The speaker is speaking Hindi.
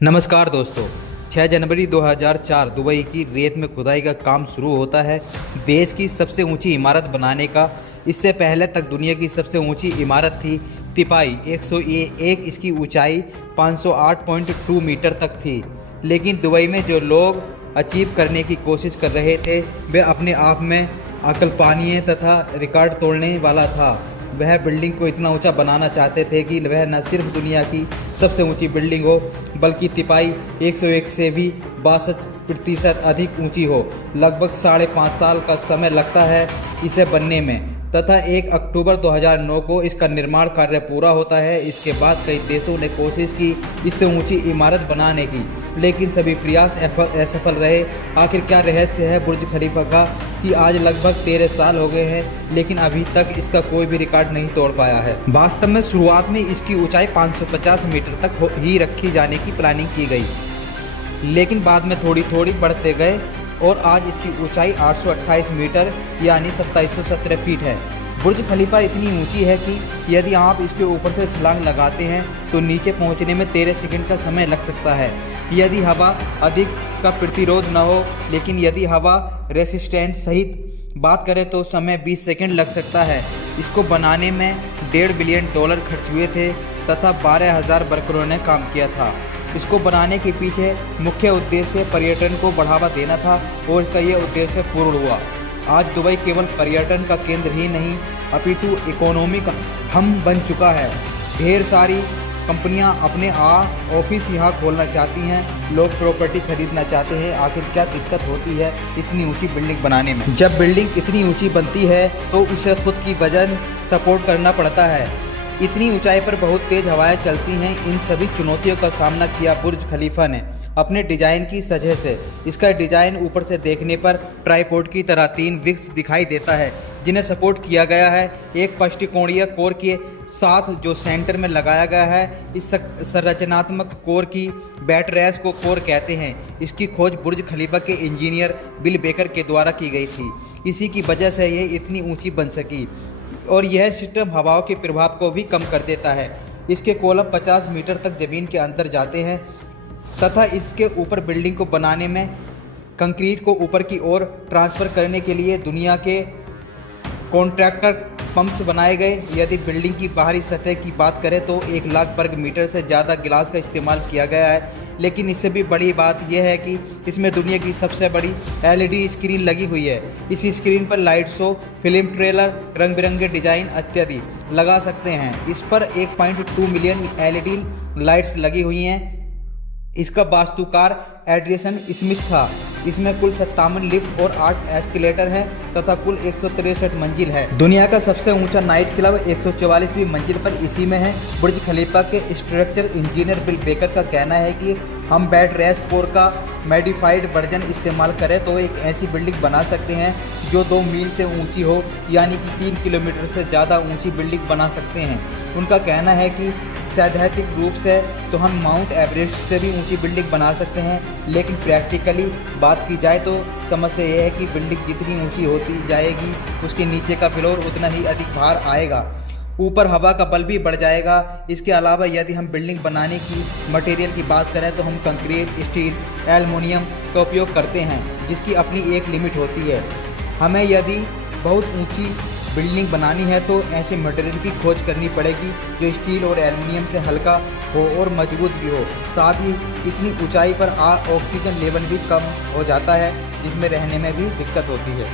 नमस्कार दोस्तों। 6 जनवरी 2004 दुबई की रेत में खुदाई का काम शुरू होता है। देश की सबसे ऊंची इमारत बनाने का। इससे पहले तक दुनिया की सबसे ऊंची इमारत थी तिपाई 101। इसकी ऊंचाई 508.2 मीटर तक थी। लेकिन दुबई में जो लोग अचीव करने की कोशिश कर रहे थे वे अपने आप में अकल्पनीय तथा रिकॉर्ड तोड़ने वाला था। वह बिल्डिंग को इतना ऊंचा बनाना चाहते थे कि वह न सिर्फ दुनिया की सबसे ऊंची बिल्डिंग हो बल्कि तिपाई 101 से भी 62% अधिक ऊंची हो। लगभग 5.5 साल का समय लगता है इसे बनने में तथा 1 अक्टूबर 2009 को इसका निर्माण कार्य पूरा होता है। इसके बाद कई देशों ने कोशिश की इससे ऊंची इमारत बनाने की, लेकिन सभी प्रयास असफल रहे। आखिर क्या रहस्य है बुर्ज खलीफा का कि आज लगभग 13 साल हो गए हैं लेकिन अभी तक इसका कोई भी रिकॉर्ड नहीं तोड़ पाया है। वास्तव में शुरुआत में इसकी ऊंचाई 550 मीटर तक ही रखी जाने की प्लानिंग की गई, लेकिन बाद में थोड़ी थोड़ी बढ़ते गए और आज इसकी ऊंचाई 828 मीटर यानी 2717 फीट है। बुर्ज खलीफा इतनी ऊंची है कि यदि आप इसके ऊपर से छलांग लगाते हैं तो नीचे पहुंचने में 13 सेकंड का समय लग सकता है यदि हवा अधिक का प्रतिरोध न हो, लेकिन यदि हवा रेसिस्टेंस सहित बात करें तो समय 20 सेकंड लग सकता है। इसको बनाने में $1.5 बिलियन खर्च हुए थे तथा 12,000 वर्करों ने काम किया था। इसको बनाने के पीछे मुख्य उद्देश्य पर्यटन को बढ़ावा देना था और इसका ये उद्देश्य पूर्ण हुआ। आज दुबई केवल पर्यटन का केंद्र ही नहीं अपितु इकोनॉमी का हब बन चुका है। ढेर सारी कंपनियां अपने ऑफिस यहाँ खोलना चाहती हैं, लोग प्रॉपर्टी खरीदना चाहते हैं। आखिर क्या दिक्कत होती है इतनी ऊंची बिल्डिंग बनाने में? जब बिल्डिंग इतनी ऊंची बनती है तो उसे खुद की वजन सपोर्ट करना पड़ता है। इतनी ऊंचाई पर बहुत तेज़ हवाएं चलती हैं। इन सभी चुनौतियों का सामना किया बुर्ज खलीफा ने अपने डिज़ाइन की वजह से। इसका डिज़ाइन ऊपर से देखने पर ट्राइपॉड की तरह 3 विक्स दिखाई देता है जिन्हें सपोर्ट किया गया है एक पष्टकोणीय कोर के साथ जो सेंटर में लगाया गया है। इस संरचनात्मक कोर की बैटरेस को कोर कहते हैं। इसकी खोज बुर्ज खलीफा के इंजीनियर बिल बेकर के द्वारा की गई थी। इसी की वजह से ये इतनी ऊँची बन सकी और यह सिस्टम हवाओं के प्रभाव को भी कम कर देता है। इसके कॉलम 50 मीटर तक ज़मीन के अंदर जाते हैं तथा इसके ऊपर बिल्डिंग को बनाने में कंक्रीट को ऊपर की ओर ट्रांसफ़र करने के लिए दुनिया के कॉन्ट्रैक्टर पंप्स बनाए गए। यदि बिल्डिंग की बाहरी सतह की बात करें तो 1 लाख वर्ग मीटर से ज़्यादा गिलास का इस्तेमाल किया गया है, लेकिन इससे भी बड़ी बात यह है कि इसमें दुनिया की सबसे बड़ी LED स्क्रीन लगी हुई है। इस स्क्रीन पर लाइट शो, फिल्म ट्रेलर, रंग बिरंगे डिज़ाइन इत्यादि लगा सकते हैं। इस पर 1.2 मिलियन LED लाइट्स लगी हुई हैं। इसका वास्तुकार एड्रियन स्मिथ था। इसमें कुल 57 लिफ्ट और 8 एस्केलेटर हैं तथा कुल 163 मंजिल है। दुनिया का सबसे ऊंचा नाइट क्लब 144वीं मंजिल पर इसी में है। बुर्ज खलीफा के स्ट्रक्चर इंजीनियर बिल बेकर का कहना है कि हम बैटरेस कोर का मॉडिफाइड वर्जन इस्तेमाल करें तो एक ऐसी बिल्डिंग बना सकते हैं जो 2 मील से ऊंची हो, यानी कि 3 किलोमीटर से ज़्यादा ऊंची बिल्डिंग बना सकते हैं। उनका कहना है कि सैद्धांतिक रूप से तो हम माउंट एवरेस्ट से भी ऊंची बिल्डिंग बना सकते हैं, लेकिन प्रैक्टिकली बात की जाए तो समस्या यह है कि बिल्डिंग जितनी ऊंची होती जाएगी उसके नीचे का फ्लोर उतना ही अधिक भार आएगा। ऊपर हवा का बल भी बढ़ जाएगा। इसके अलावा यदि हम बिल्डिंग बनाने की मटेरियल की बात करें तो हम कंक्रीट, स्टील, एल्युमिनियम का उपयोग करते हैं जिसकी अपनी एक लिमिट होती है। हमें यदि बहुत ऊंची बिल्डिंग बनानी है तो ऐसे मटेरियल की खोज करनी पड़ेगी जो स्टील और एल्युमिनियम से हल्का हो और मजबूत भी हो। साथ ही इतनी ऊंचाई पर ऑक्सीजन लेवल भी कम हो जाता है जिसमें रहने में भी दिक्कत होती है।